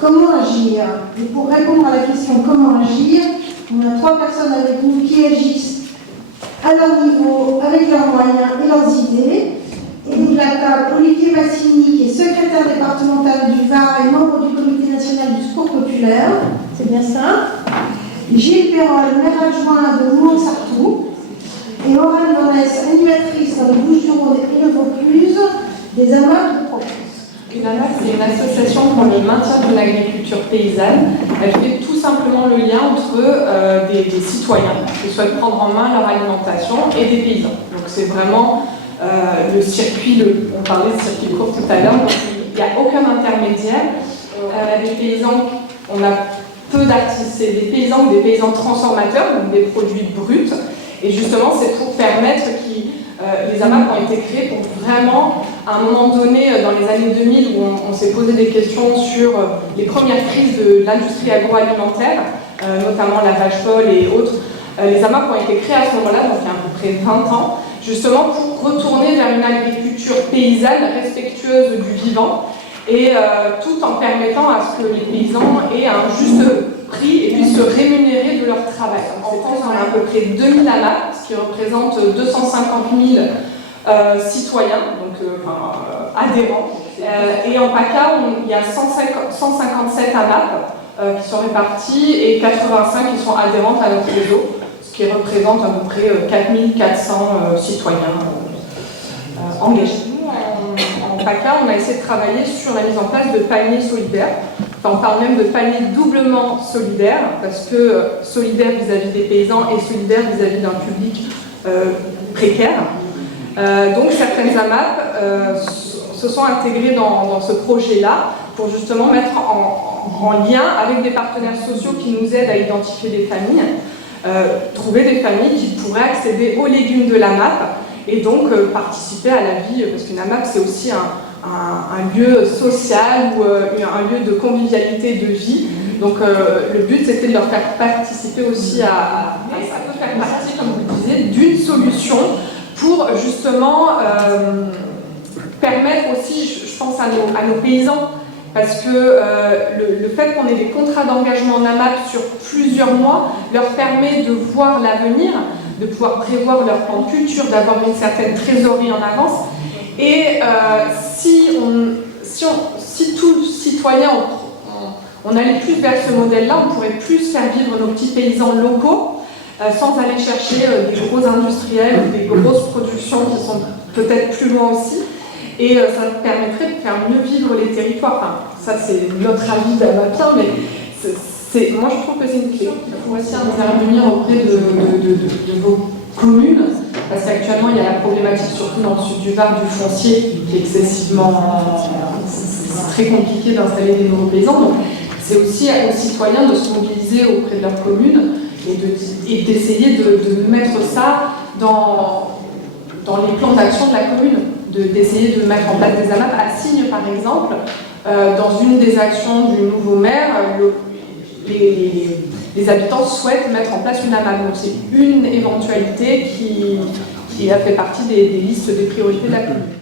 comment agir. Et pour répondre à la question comment agir, on a 3 personnes avec nous qui agissent à leur niveau, avec leurs moyens et leurs idées. Et nous l'accueillons Olivier Massini, qui est secrétaire départemental du Var et membre du comité national du sport populaire. C'est bien ça. Gilles Perrol, maire adjoint de Mouans-Sartoux. Et Aurèle Vanesse, animatrice dans le Bouches-du-Rhône et le Vaucluse, des AMAP de Provence. Une AMAP, c'est une association pour le maintien de l'agriculture paysanne. Elle fait tout simplement le lien entre des citoyens qui souhaitent prendre en main leur alimentation et des paysans. Donc c'est vraiment le circuit, on parlait de circuit court tout à l'heure, donc il n'y a aucun intermédiaire. Les paysans, on a peu d'artistes, c'est des paysans ou des paysans transformateurs, donc des produits bruts. Et justement, c'est pour permettre les AMAP ont été créés pour vraiment, à un moment donné, dans les années 2000, où on s'est posé des questions sur les premières crises de l'industrie agroalimentaire, notamment la vache folle et autres. Les AMAP ont été créés à ce moment-là, donc il y a à peu près 20 ans, justement pour retourner vers une agriculture paysanne respectueuse du vivant, et tout en permettant à ce que les paysans aient un juste prix et puissent se rémunérer de leur travail. En France, on a à peu près 2000 AMAP, ce qui représente 250 000 citoyens, donc adhérents. Et en PACA, il y a 157 AMAP qui sont répartis et 85 qui sont adhérentes à notre réseau, ce qui représente à peu près 4400 citoyens engagés. En PACA, on a essayé de travailler sur la mise en place de paniers solidaires. Enfin, on parle même de paniers doublement solidaires, parce que solidaire vis-à-vis des paysans et solidaire vis-à-vis d'un public précaire. Donc certaines AMAP se sont intégrées dans ce projet-là pour justement mettre en lien avec des partenaires sociaux qui nous aident à identifier des familles, trouver des familles qui pourraient accéder aux légumes de l'AMAP et donc participer à la vie, parce qu'une AMAP c'est aussi un lieu social ou un lieu de convivialité de vie. Donc le but c'était de leur faire participer aussi à ça peut faire partie, comme vous le disiez, d'une solution pour justement permettre aussi, je pense à nos paysans, parce que le fait qu'on ait des contrats d'engagement en AMAP sur plusieurs mois leur permet de voir l'avenir, de pouvoir prévoir leur plan de culture, d'avoir une certaine trésorerie en avance. Et si tout citoyen, on allait plus vers ce modèle-là, on pourrait plus faire vivre nos petits paysans locaux sans aller chercher des gros industriels ou des grosses productions qui sont peut-être plus loin aussi. Et ça permettrait de faire mieux vivre les territoires. Enfin, ça c'est notre avis d'Amapien, mais moi je trouve que c'est une clé. Il faut aussi intervenir auprès de vos communes, parce qu'actuellement il y a la problématique, surtout dans le sud du Var, du foncier, qui est excessivement... c'est très compliqué d'installer des nouveaux paysans. Donc c'est aussi aux citoyens de se mobiliser auprès de leur commune et d'essayer de mettre ça dans les plans d'action de la commune, d'essayer de mettre en place des AMAP. À Signes, par exemple, dans une des actions du nouveau maire, les habitants souhaitent mettre en place une AMAP. Donc c'est une éventualité qui a fait partie des listes des priorités de la commune.